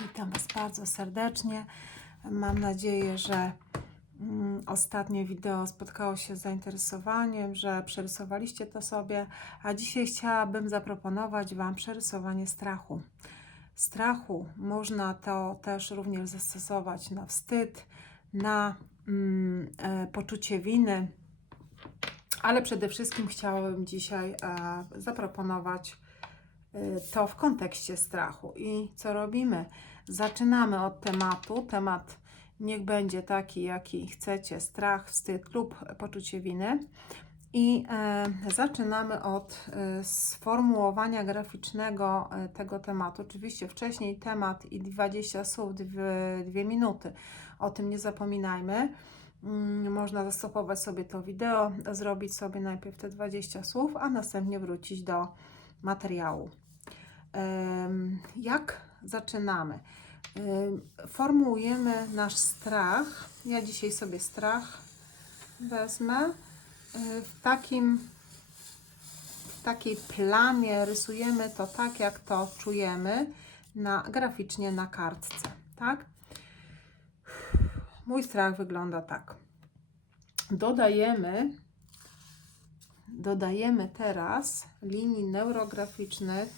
Witam Was bardzo serdecznie. Mam nadzieję, że ostatnie wideo spotkało się z zainteresowaniem, że przerysowaliście to sobie, a dzisiaj chciałabym zaproponować Wam przerysowanie strachu. Strachu można to też również zastosować na wstyd, na poczucie winy, ale przede wszystkim chciałabym dzisiaj zaproponować to w kontekście strachu. I co robimy? Zaczynamy od tematu. Temat niech będzie taki, jaki chcecie: strach, wstyd lub poczucie winy. I zaczynamy od sformułowania graficznego tego tematu. Oczywiście wcześniej temat i 20 słów, 2 minuty. O tym nie zapominajmy. Można zastopować sobie to wideo, zrobić sobie najpierw te 20 słów, a następnie wrócić do materiału. Jak zaczynamy? Formułujemy nasz strach. Ja dzisiaj sobie strach wezmę. W takiej plamie rysujemy to tak, jak to czujemy graficznie na kartce. Tak? Mój strach wygląda tak. Dodajemy teraz linii neurograficznych,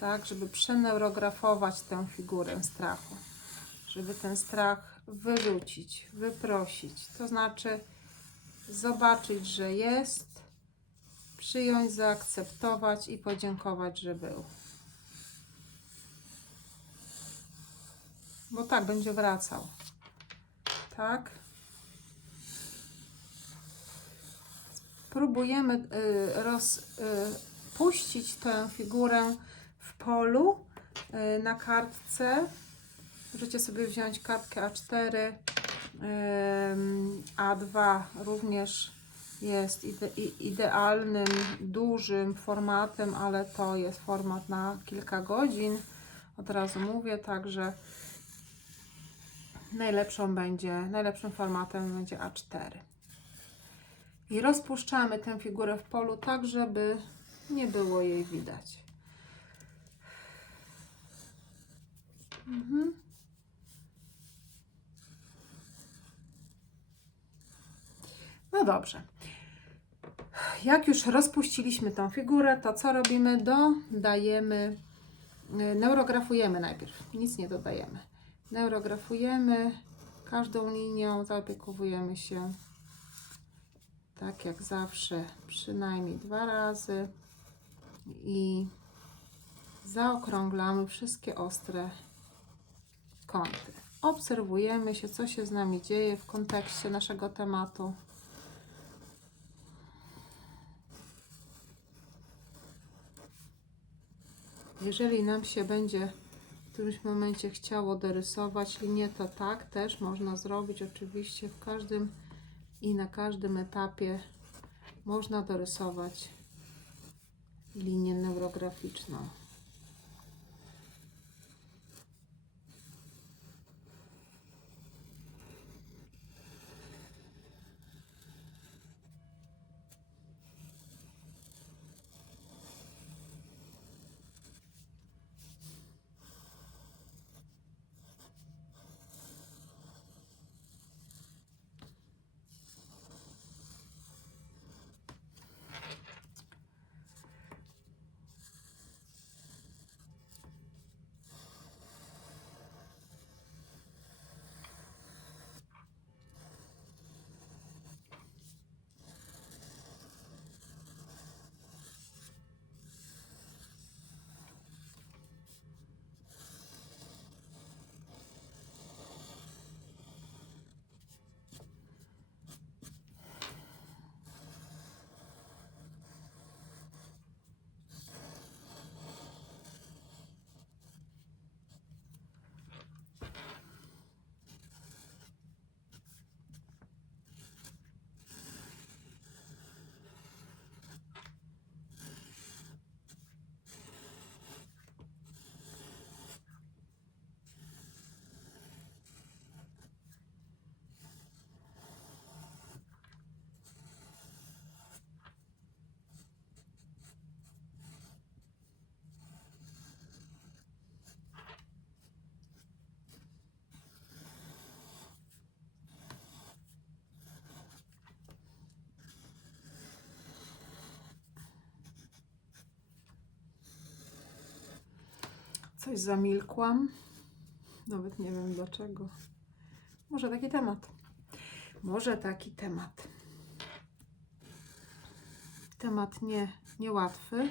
tak, żeby przeneurografować tę figurę strachu, żeby ten strach wyrzucić, wyprosić, to znaczy zobaczyć, że jest, przyjąć, zaakceptować i podziękować, że był. Bo tak będzie wracał. Tak? Próbujemy rozpuścić tę figurę w polu na kartce. Możecie sobie wziąć kartkę A4, A2 również jest idealnym, dużym formatem, ale to jest format na kilka godzin, od razu mówię, także najlepszym formatem będzie A4. I rozpuszczamy tę figurę w polu tak, żeby nie było jej widać. No dobrze. Jak już rozpuściliśmy tą figurę, to co robimy? Dodajemy, neurografujemy najpierw. Nic nie dodajemy. Neurografujemy każdą linią, zaopiekowujemy się tak jak zawsze przynajmniej 2 razy i zaokrąglamy wszystkie ostre kąty. Obserwujemy się, co się z nami dzieje w kontekście naszego tematu. Jeżeli nam się będzie w którymś momencie chciało dorysować linię, to tak też można zrobić. Oczywiście w każdym i na każdym etapie można dorysować linię neurograficzną. Coś zamilkłam. Nawet nie wiem dlaczego. Może taki temat. Może taki temat. Temat niełatwy.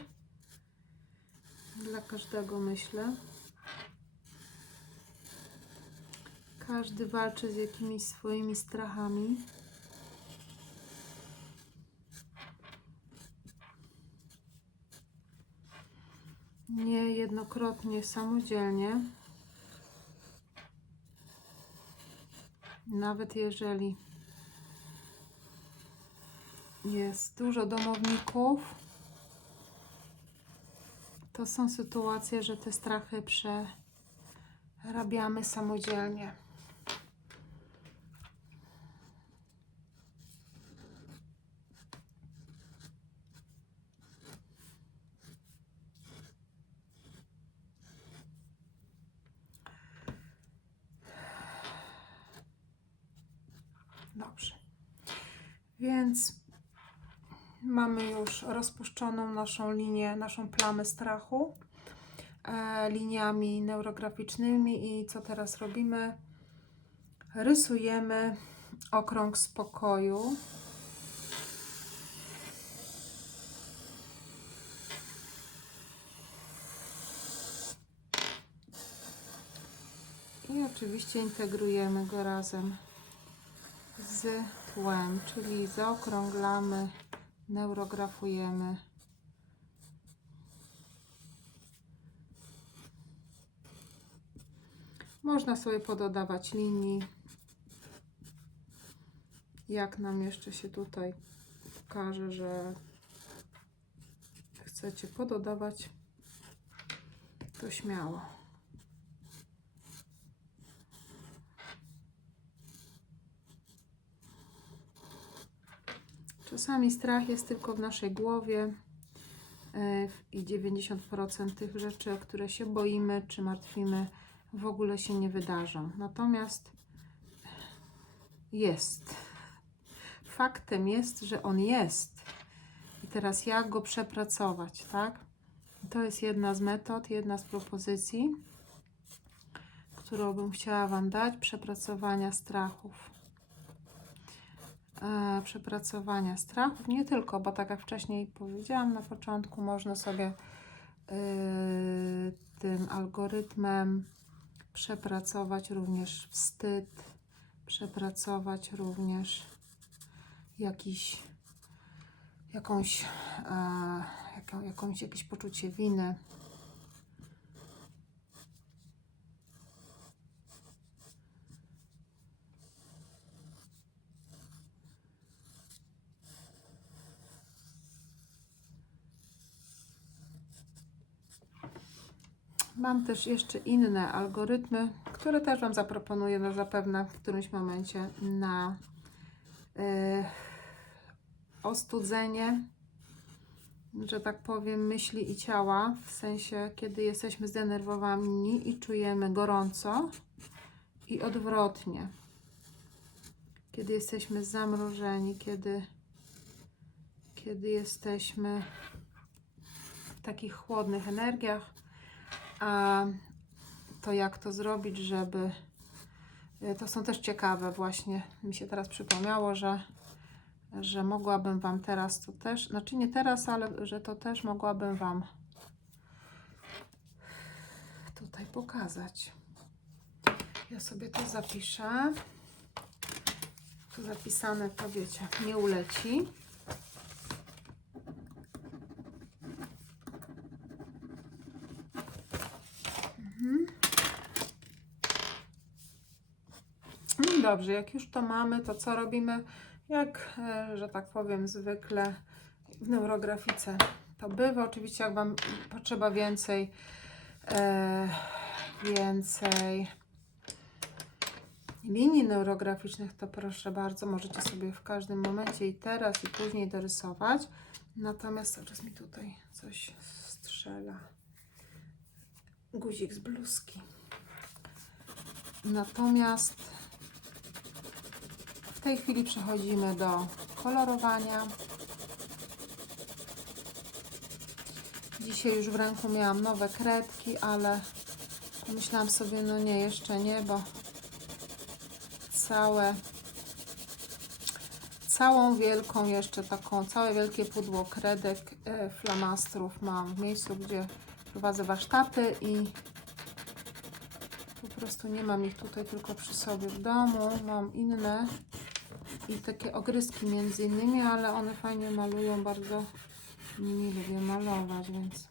Dla każdego, myślę. Każdy walczy z jakimiś swoimi strachami. Niejednokrotnie samodzielnie. Nawet jeżeli jest dużo domowników, to są sytuacje, że te strachy przerabiamy samodzielnie. Dobrze. Więc mamy już rozpuszczoną naszą linię, naszą plamę strachu liniami neurograficznymi i co teraz robimy? Rysujemy okrąg spokoju. I oczywiście integrujemy go razem z tłem, czyli zaokrąglamy, neurografujemy. Można sobie pododawać linii, jak nam jeszcze się tutaj pokaże, że chcecie pododawać, to śmiało. Czasami strach jest tylko w naszej głowie i 90% tych rzeczy, które się boimy czy martwimy, w ogóle się nie wydarzą. Natomiast jest. Faktem jest, że on jest. I teraz jak go przepracować, tak? To jest jedna z metod, jedna z propozycji, którą bym chciała Wam dać, przepracowania strachów. Przepracowania strachów, nie tylko, bo tak jak wcześniej powiedziałam na początku, można sobie tym algorytmem przepracować również wstyd, przepracować również jakieś poczucie winy. Mam też jeszcze inne algorytmy, które też Wam zaproponuję zapewne w którymś momencie na ostudzenie, że tak powiem, myśli i ciała, w sensie, kiedy jesteśmy zdenerwowani i czujemy gorąco i odwrotnie. Kiedy jesteśmy zamrożeni, kiedy jesteśmy w takich chłodnych energiach, a to jak to zrobić, żeby... To są też ciekawe właśnie. Mi się teraz przypomniało, że mogłabym Wam teraz to też, znaczy nie teraz, ale że to też mogłabym Wam tutaj pokazać. Ja sobie to zapiszę. Tu zapisane, to wiecie, nie uleci. No dobrze, jak już to mamy, to co robimy? Jak, że tak powiem, zwykle w neurografice to bywa. Oczywiście, jak Wam potrzeba więcej linii neurograficznych, to proszę bardzo, możecie sobie w każdym momencie i teraz, i później dorysować. Natomiast cały czas mi tutaj coś strzela. Guzik z bluzki. Natomiast w tej chwili przechodzimy do kolorowania. Dzisiaj już w ręku miałam nowe kredki, ale Myślałam sobie, no nie, jeszcze nie, bo całą wielką jeszcze taką, całe wielkie pudło kredek, flamastrów mam w miejscu, gdzie prowadzę warsztaty i po prostu nie mam ich tutaj tylko przy sobie w domu. Mam inne i takie ogryzki między innymi, ale one fajnie malują, bardzo nie lubię malować, więc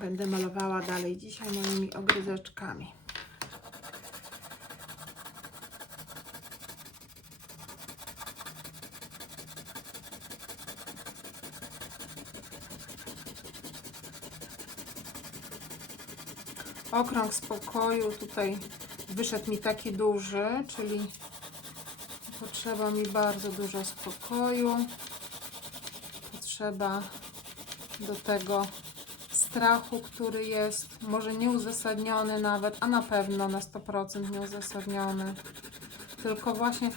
będę malowała dalej dzisiaj moimi ogryzeczkami. Okrąg spokoju tutaj wyszedł mi taki duży, czyli potrzeba mi bardzo dużo spokoju. Potrzeba do tego strachu, który jest może nieuzasadniony nawet, a na pewno na 100% nieuzasadniony. Tylko właśnie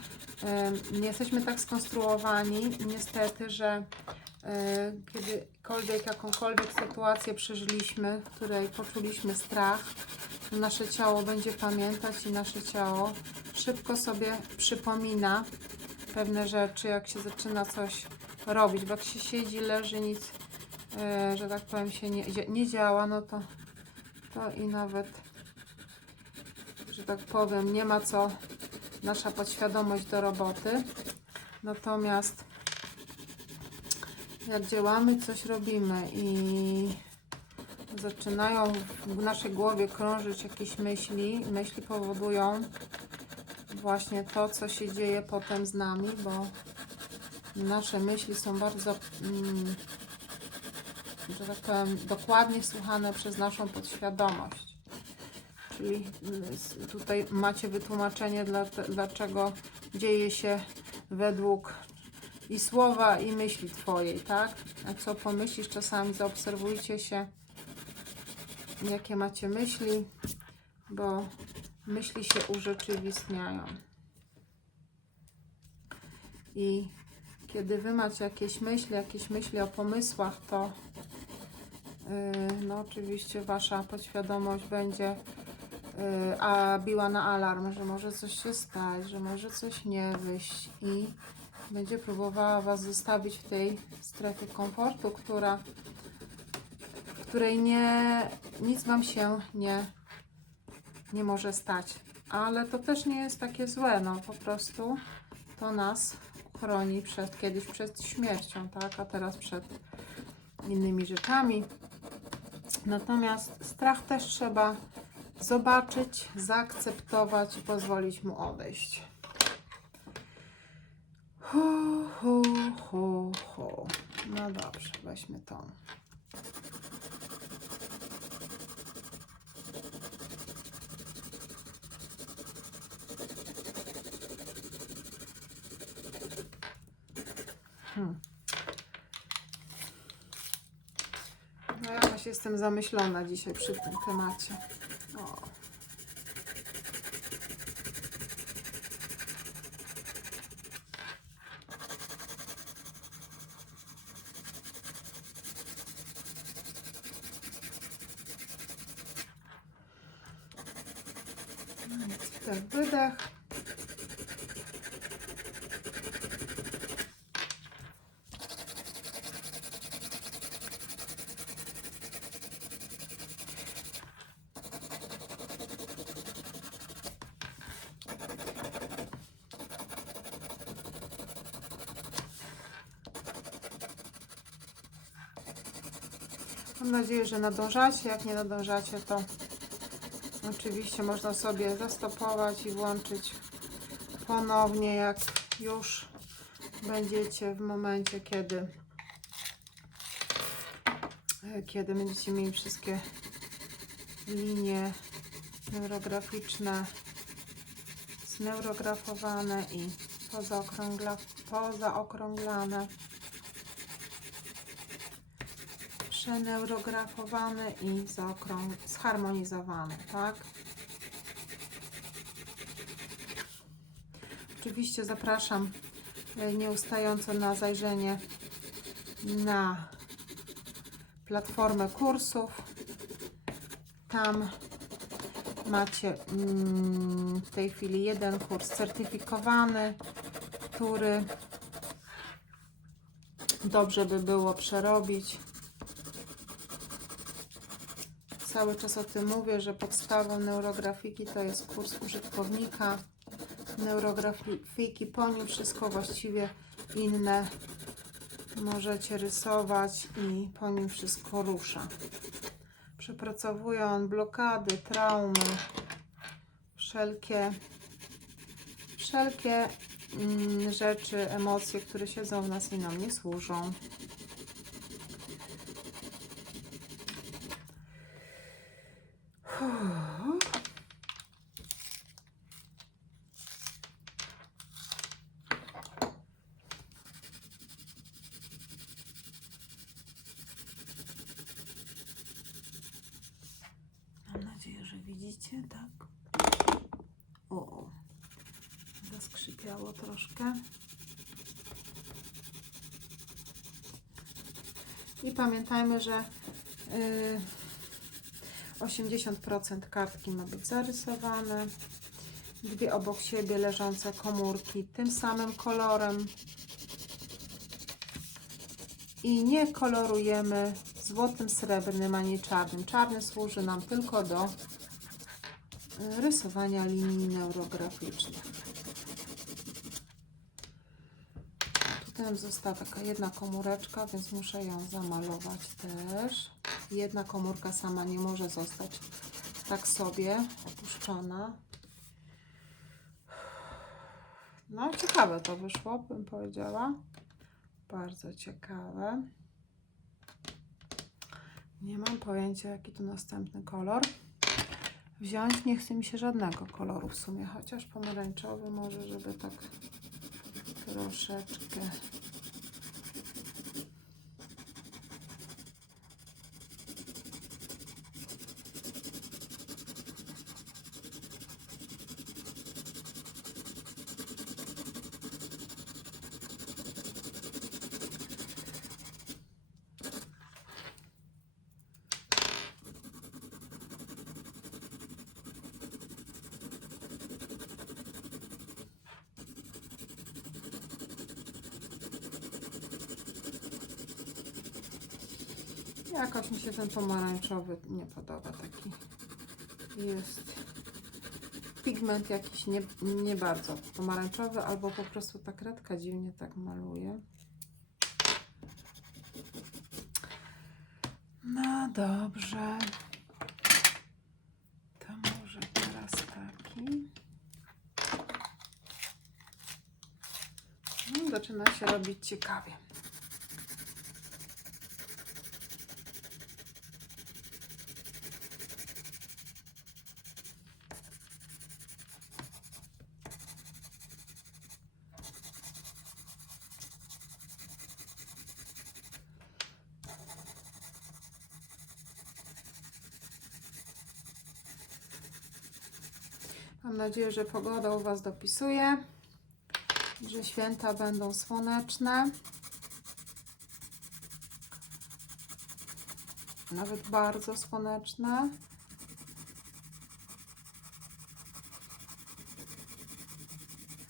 nie jesteśmy tak skonstruowani niestety, że kiedykolwiek jakąkolwiek sytuację przeżyliśmy, w której poczuliśmy strach, nasze ciało będzie pamiętać i nasze ciało szybko sobie przypomina pewne rzeczy, jak się zaczyna coś robić, bo jak się siedzi, leży, nic, że tak powiem, się nie działa, no to i nawet, że tak powiem, nie ma co nasza podświadomość do roboty. Natomiast jak działamy, coś robimy i zaczynają w naszej głowie krążyć jakieś myśli powodują właśnie to, co się dzieje potem z nami, bo nasze myśli są bardzo, że tak powiem, dokładnie słuchane przez naszą podświadomość. Czyli tutaj macie wytłumaczenie, dlaczego dzieje się według i słowa, i myśli Twojej, tak? A co pomyślisz, czasami zaobserwujcie się, jakie macie myśli, bo myśli się urzeczywistniają. I kiedy Wy macie jakieś myśli o pomysłach, to no oczywiście Wasza podświadomość będzie biła na alarm, że może coś się stać, że może coś nie wyjść i będzie próbowała Was zostawić w tej strefie komfortu, w której nic Wam się nie może stać. Ale to też nie jest takie złe, no po prostu to nas chroni kiedyś przed śmiercią, tak, a teraz przed innymi rzeczami. Natomiast strach też trzeba zobaczyć, zaakceptować i pozwolić mu odejść. No dobrze, weźmy tą. No jakaś jestem zamyślona dzisiaj przy tym temacie. O. Wdech, wydech. Mam nadzieję, że nadążacie. Jak nie nadążacie, to oczywiście można sobie zastopować i włączyć ponownie, jak już będziecie w momencie, kiedy będziecie mieli wszystkie linie neurograficzne zneurografowane i pozaokrąglane, przeneurografowane i zharmonizowane, tak? Oczywiście zapraszam nieustająco na zajrzenie na platformę kursów. Tam macie w tej chwili jeden kurs certyfikowany, który dobrze by było przerobić. Cały czas o tym mówię, że podstawą neurografiki to jest kurs użytkownika neurografiki. Po nim wszystko właściwie inne możecie rysować i po nim wszystko rusza. Przepracowuje on blokady, traumy, wszelkie rzeczy, emocje, które siedzą w nas i nam nie służą. Mam nadzieję, że widzicie, tak? O, zaskrzypiało troszkę. I pamiętajmy, że 80% kartki ma być zarysowane. Dwie obok siebie leżące komórki tym samym kolorem. I nie kolorujemy złotym, srebrnym ani czarnym. Czarny służy nam tylko do rysowania linii neurograficznych. Tutaj nam została taka jedna komóreczka, więc muszę ją zamalować też. Jedna komórka sama nie może zostać tak sobie opuszczona. No ciekawe to wyszło, bym powiedziała. Bardzo ciekawe. Nie mam pojęcia, jaki tu następny kolor wziąć. Nie chce mi się żadnego koloru w sumie, chociaż pomarańczowy może, żeby tak troszeczkę. Jakoś mi się ten pomarańczowy nie podoba, taki jest pigment jakiś nie bardzo pomarańczowy, albo po prostu ta kredka dziwnie tak maluje. No dobrze, to może teraz taki. No, zaczyna się robić ciekawie. Mam nadzieję, że pogoda u Was dopisuje, że święta będą słoneczne, nawet bardzo słoneczne.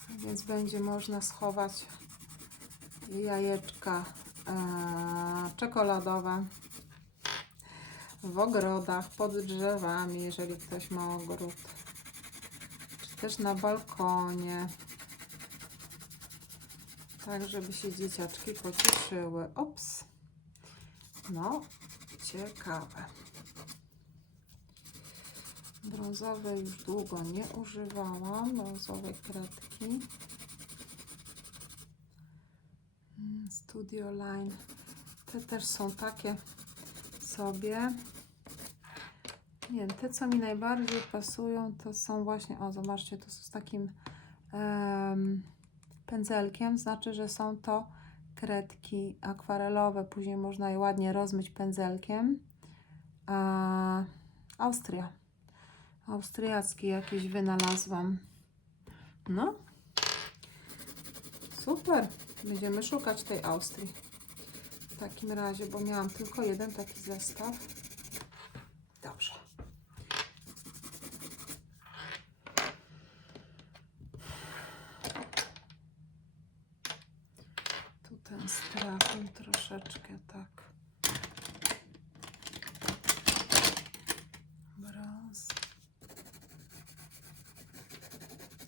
Więc będzie można schować jajeczka czekoladowe w ogrodach, pod drzewami, jeżeli ktoś ma ogród, czy też na balkonie, tak żeby się dzieciaczki pocieszyły. Ops, no ciekawe. Brązowej już długo nie używałam, brązowej kredki. Studio Line. Te też są takie sobie. Nie wiem, te co mi najbardziej pasują to są właśnie, o zobaczcie, to są z takim pędzelkiem, znaczy, że są to kredki akwarelowe, później można je ładnie rozmyć pędzelkiem. Austria. Austriacki jakieś wynalazłam. No. Super. Będziemy szukać tej Austrii. W takim razie, bo miałam tylko jeden taki zestaw. Dobrze. takim troszeczkę tak. Brąz.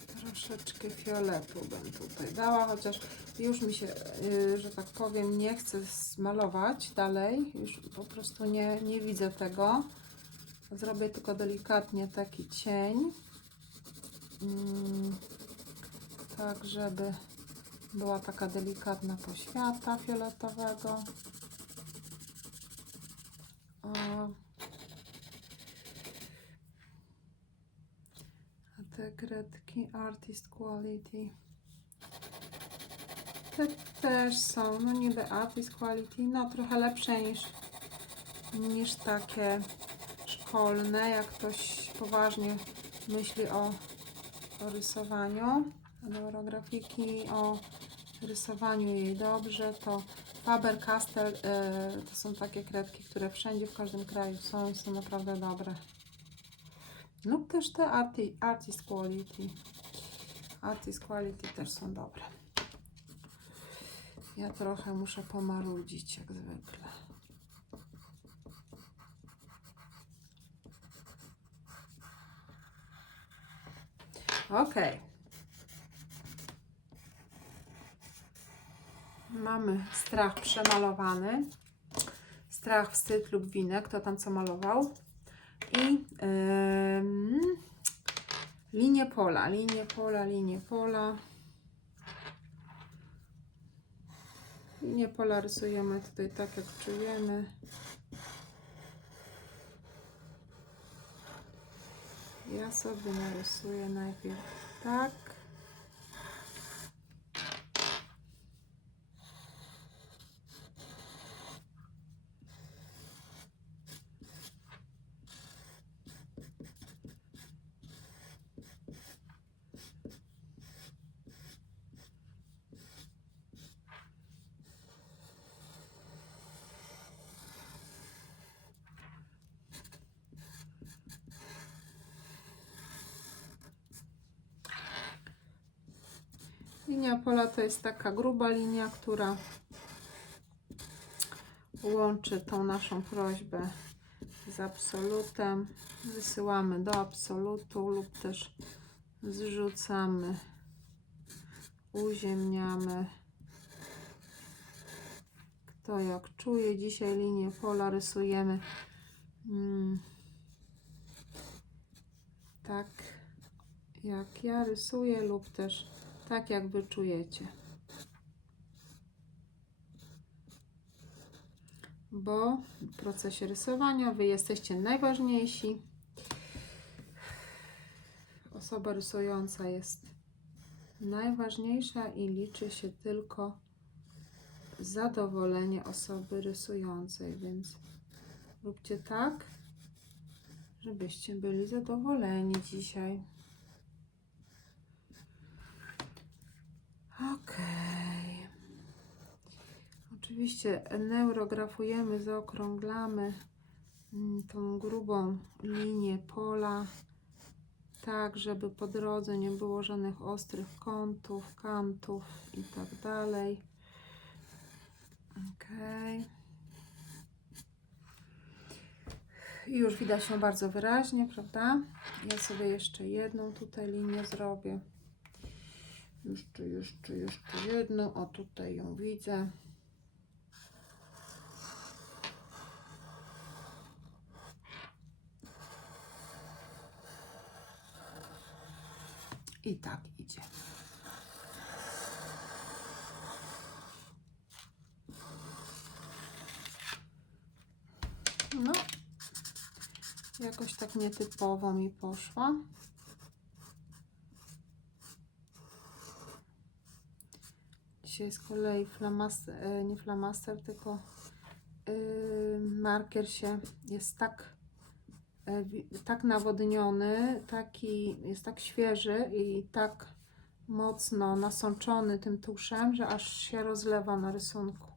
Troszeczkę fioletu bym tutaj dała, chociaż już mi się, że tak powiem, nie chce malować dalej. Już po prostu nie widzę tego. Zrobię tylko delikatnie taki cień. Tak, żeby była taka delikatna poświata fioletowego. A te kredki Artist Quality te też są, no niby Artist Quality, no trochę lepsze niż takie szkolne, jak ktoś poważnie myśli o rysowaniu neurografiki, o rysowaniu jej dobrze, to Faber-Castell to są takie kredki, które wszędzie, w każdym kraju są i są naprawdę dobre. Lub też te Artist Quality. Artist Quality też są dobre. Ja trochę muszę pomarudzić, jak zwykle. Ok. Mamy strach przemalowany. Strach, wstyd lub winę, kto tam co malował. I linie pola. Linie pola rysujemy tutaj tak, jak czujemy. Ja sobie narysuję najpierw tak. Linia pola to jest taka gruba linia, która łączy tą naszą prośbę z absolutem. Wysyłamy do absolutu lub też zrzucamy, uziemniamy. Kto jak czuje. Dzisiaj linię pola rysujemy tak, jak ja rysuję, lub też tak, jak wy czujecie. Bo w procesie rysowania wy jesteście najważniejsi. Osoba rysująca jest najważniejsza i liczy się tylko zadowolenie osoby rysującej, więc róbcie tak, żebyście byli zadowoleni dzisiaj. Ok. Oczywiście neurografujemy, zaokrąglamy tą grubą linię pola, tak żeby po drodze nie było żadnych ostrych kątów, kantów i tak dalej. Ok. I już widać ją bardzo wyraźnie, prawda? Ja sobie jeszcze jedną tutaj linię zrobię. Jeszcze jedną. O, tutaj ją widzę. I tak idzie. No, jakoś tak nietypowo mi poszła. Dzisiaj z kolei flamaster, nie flamaster, tylko marker jest tak nawodniony, jest tak świeży i tak mocno nasączony tym tuszem, że aż się rozlewa na rysunku.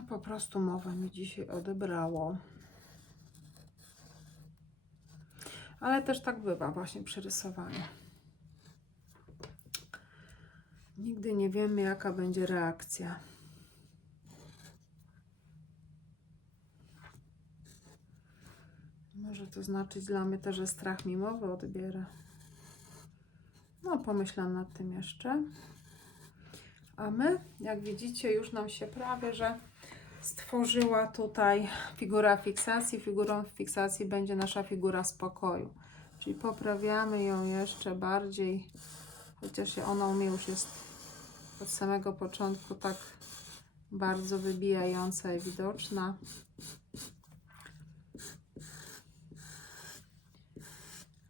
No po prostu mowę mi dzisiaj odebrało. Ale też tak bywa właśnie przy rysowaniu. Nigdy nie wiemy, jaka będzie reakcja. Może to znaczyć dla mnie też, że strach mi mowę odbiera. No, pomyślę nad tym jeszcze. A my, jak widzicie, już nam się prawie, że stworzyła tutaj figura fiksacji. Figurą fiksacji będzie nasza figura spokoju. Czyli poprawiamy ją jeszcze bardziej, chociaż ona u mnie już jest od samego początku tak bardzo wybijająca i widoczna.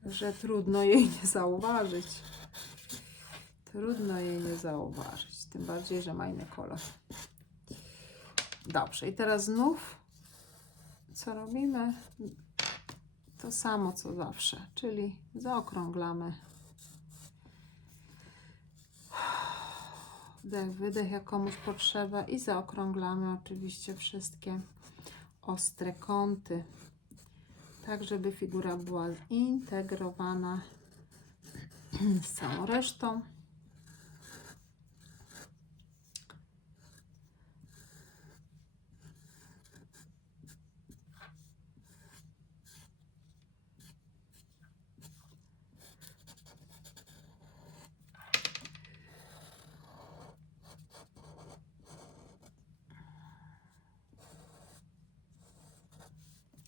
Że trudno jej nie zauważyć. Trudno jej nie zauważyć. Tym bardziej, że ma inny kolor. Dobrze, i teraz znów co robimy? To samo co zawsze, czyli zaokrąglamy. Wdech, wydech, jak komuś potrzeba, i zaokrąglamy oczywiście wszystkie ostre kąty, tak żeby figura była zintegrowana z całą resztą.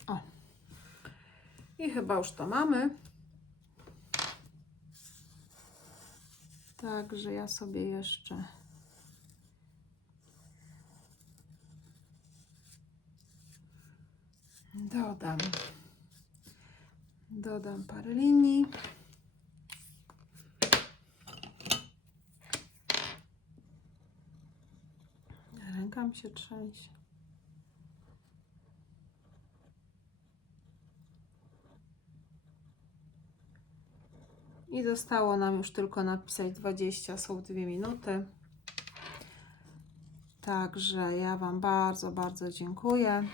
O. I chyba już to mamy. Także ja sobie jeszcze dodam parę linii. Ręka mi się trzęsie. I zostało nam już tylko napisać 20, są 2 minuty. Także ja Wam bardzo, bardzo dziękuję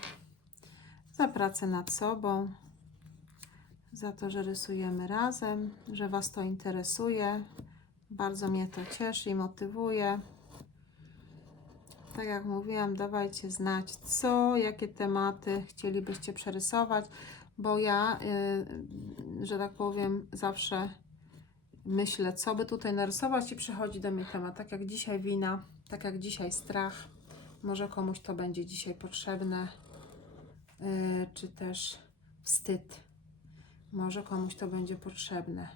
za pracę nad sobą, za to, że rysujemy razem, że Was to interesuje. Bardzo mnie to cieszy i motywuje. Tak jak mówiłam, dawajcie znać, jakie tematy chcielibyście przerysować, bo ja, że tak powiem, zawsze myślę, co by tutaj narysować, i przychodzi do mnie temat, tak jak dzisiaj wina, tak jak dzisiaj strach. Może komuś to będzie dzisiaj potrzebne, czy też wstyd. Może komuś to będzie potrzebne.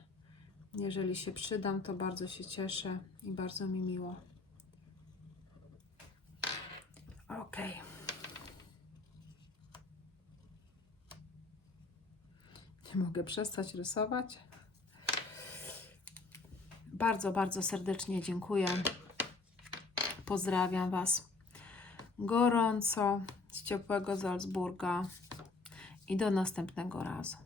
Jeżeli się przydam, to bardzo się cieszę i bardzo mi miło. Ok. Nie mogę przestać rysować. Bardzo, bardzo serdecznie dziękuję. Pozdrawiam Was gorąco z ciepłego Salzburga i do następnego razu.